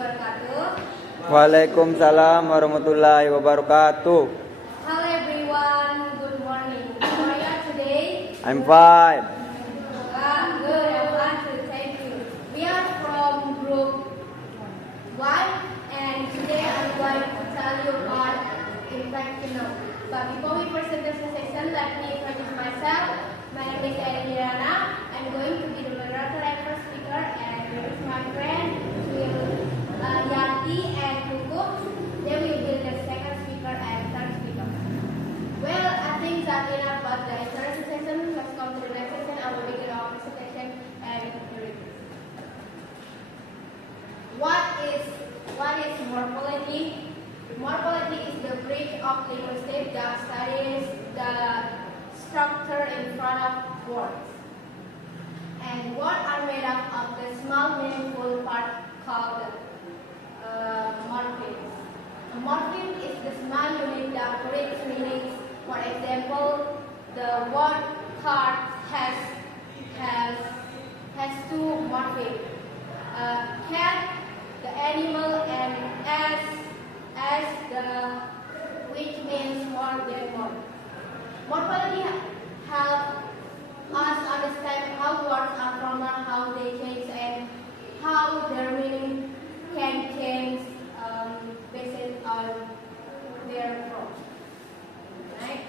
wabarakatuh. Waalaikumsalam warahmatullahi wabarakatuh. Hello everyone, good morning. How are you today? I'm fine. Good, I'm fine too, thank you. We are from group 1 and today I'm going to tell you about infectional. But before we present the session, let me introduce myself. My name is Eliana. I'm going to be the moderator and first speaker, and here is my friend Yanti and Kuku. They will be the second speaker and third speaker. Well, I think that enough about the introduction session. Let's come to the next session. I will begin our presentation and hearing. What is morphology? Morphology is the branch of linguistics that studies the structure in front of words. And words are made up of the small meaningful part called morphemes. A morpheme is the small unit that creates meanings. For example, the word card has two morphemes. Cat, the animal, and as which means more than one. Morphology helps us understand how words are formed, how they change, and how their meaning can change based on their form. Right?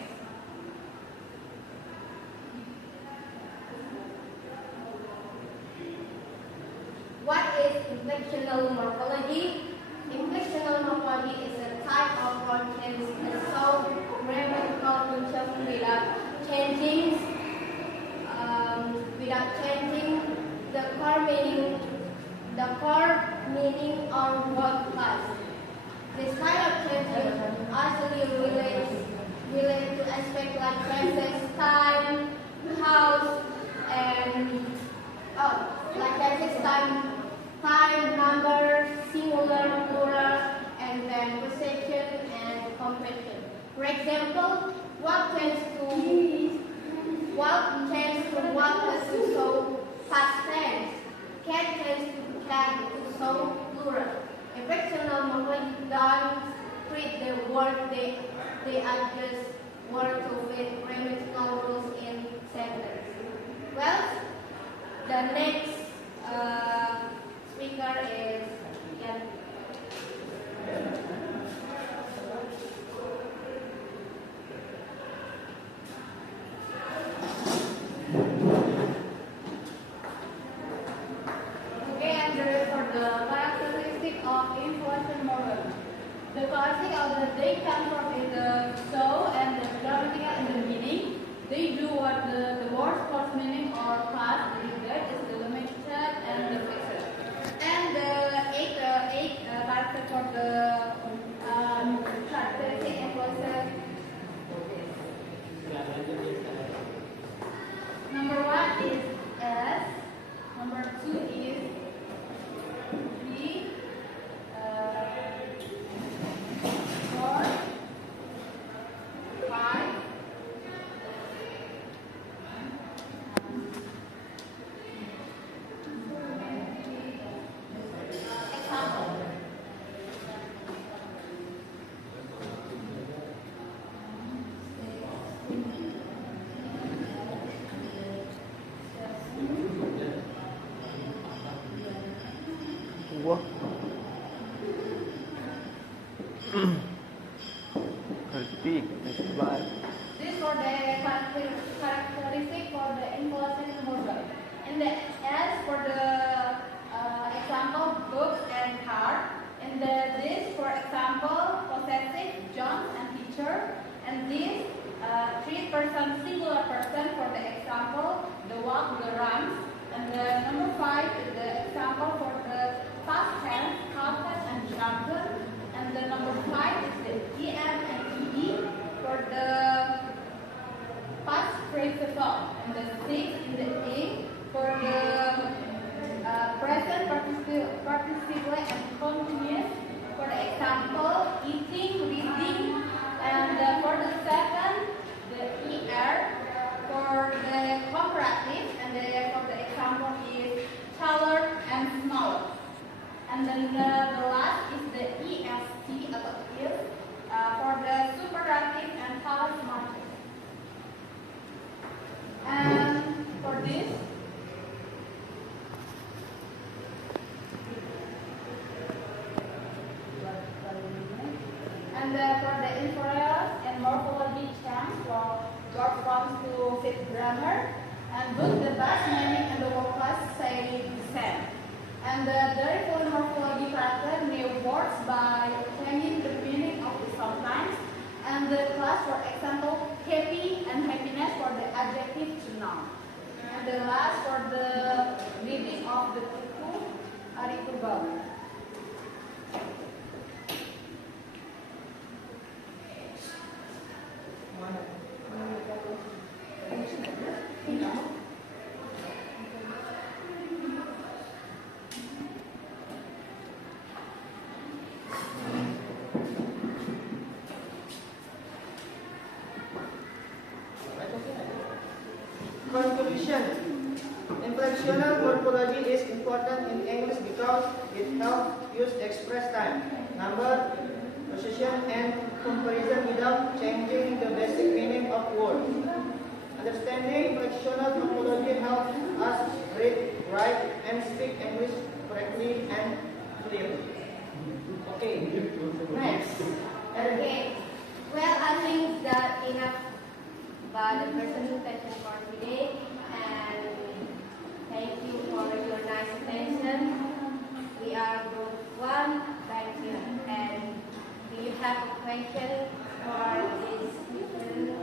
What is inflectional morphology? Inflectional morphology is a type of word change that solves grammatical function without changing the core meaning or word class. This kind of changing actually relates to aspects like places, time, house, and time, number, singular, plural, and then possession and completion. For example, what tends to what to show past tense. Cat tends to show plural. Inflectional morphology don't treat the word, they adjust word to fit grammatical rules in sentence. Well, the next speaker is Yan. Okay, and for the characteristic of influential model. The characteristic of the they come from is the so and the grammatical and the meaning. They do what the word plus meaning or class they get is the limited and the fixed. And the eight character for the characteristic influencer. Number 1 is S. Number 2 is B. 4, 5. Wah. Ngerti, sebar. This for the characteristic for the influential model. And the S for the example book and card. And this for example possessive John and teacher. And this three-person singular person for the example the walk, the runs. And the number 5 is the example for the past tense, counted and jumped. And the number 5 is the EM and ED for the past participle. And the 6 is the A for the present participle and continuous. For the example, eating, reading. And for the second, the ER for the comparative. And for the example is taller and smaller. And then the grammar, and book the past meaning and the work class say the same. And there follow morphology character new words by changing the meaning of it sometimes. And the class, for example, happy and happiness for the adjective to noun. And the last for the reading of the buku Ari Purba. Conclusion. Inflectional morphology is important in English because it helps use express time, number, position, and comparison without changing the basic meaning of words. Understanding inflectional morphology helps us read, write, and speak English correctly and clearly. Okay, next. Okay. Well, I think that enough about the presentation for today, and thank you for your nice attention. We are group 1, thank you. And do you have a question for this student?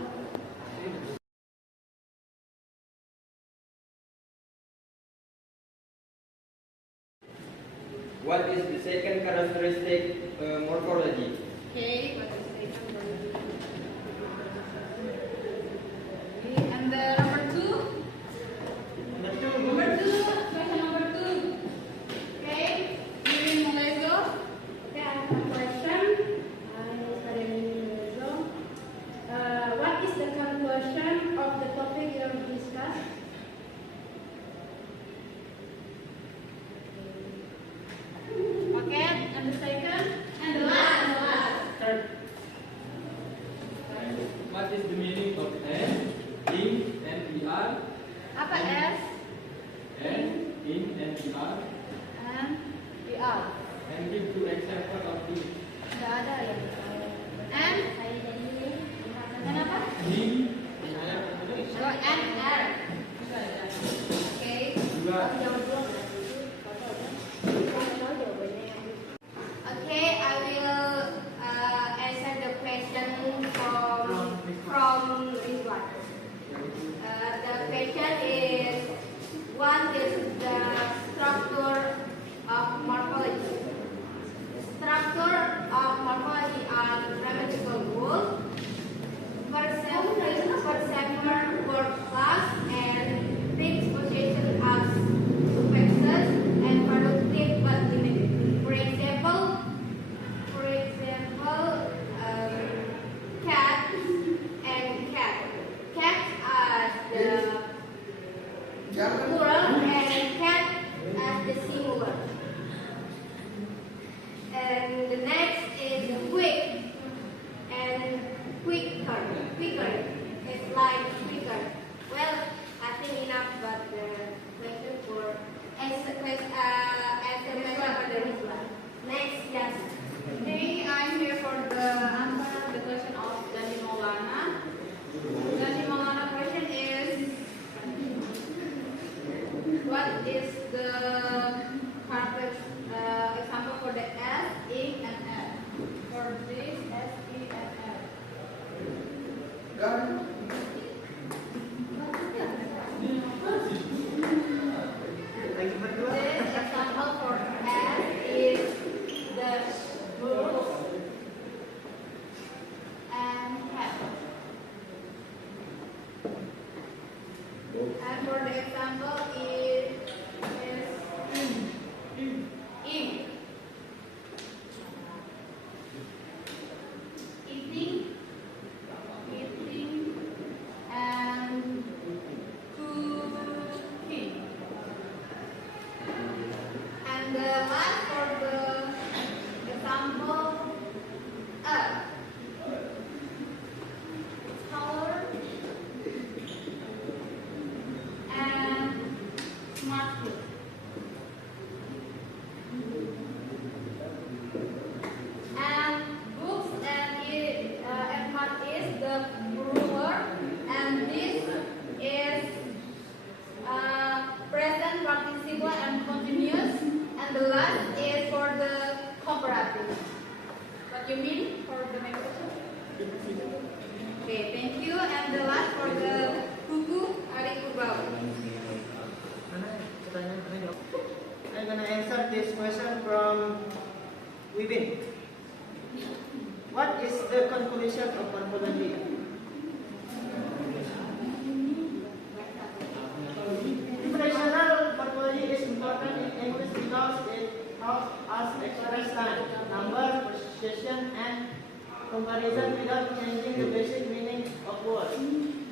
What is the second characteristic morphology? Okay, what is the number? Okay, and the number 2. Number 2, question number 2. Okay, Yuri Malezo. Okay, I have a question. What is the conclusion of the topic you have discussed? Okay, and the second, and the last. Third. What is the meaning of N, in, and ER? Apa S N, in, and ER? and ER. And give two examples of this. Tidak ada ya. And Saya jadi and apa? In, Oh, and R. Okay. juga Okay, I will answer the question from this one. The question is, what is the structure of morphology? The structure of morphology are grammatical rules, perceptor, word class, and preposition as suffixes, and productive but limited. For example, cat and cat. Cat as the plural and cat as the singular. And the next is quick and quicker. Quicker. It's like quicker. Well, I think enough about the question for as a question for the next one. Next, yes. Okay, I'm here for the answer the question of Dani Maulana. Dani Maulana question is, what is the perfect example for the S, E, and F? For this S, E, and F. Lagi berdua. This example for S is the verb and have. And for the example is in. Eating, and cooking. And the last for the example, color and we win. What is the conclusion of morphology? Inflectional morphology is important in English because it helps us express time, number, precision, and comparison without changing the basic meaning of words.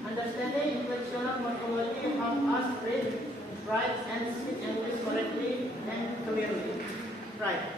Understanding inflectional morphology helps us read, write, and speak English correctly and clearly. Right.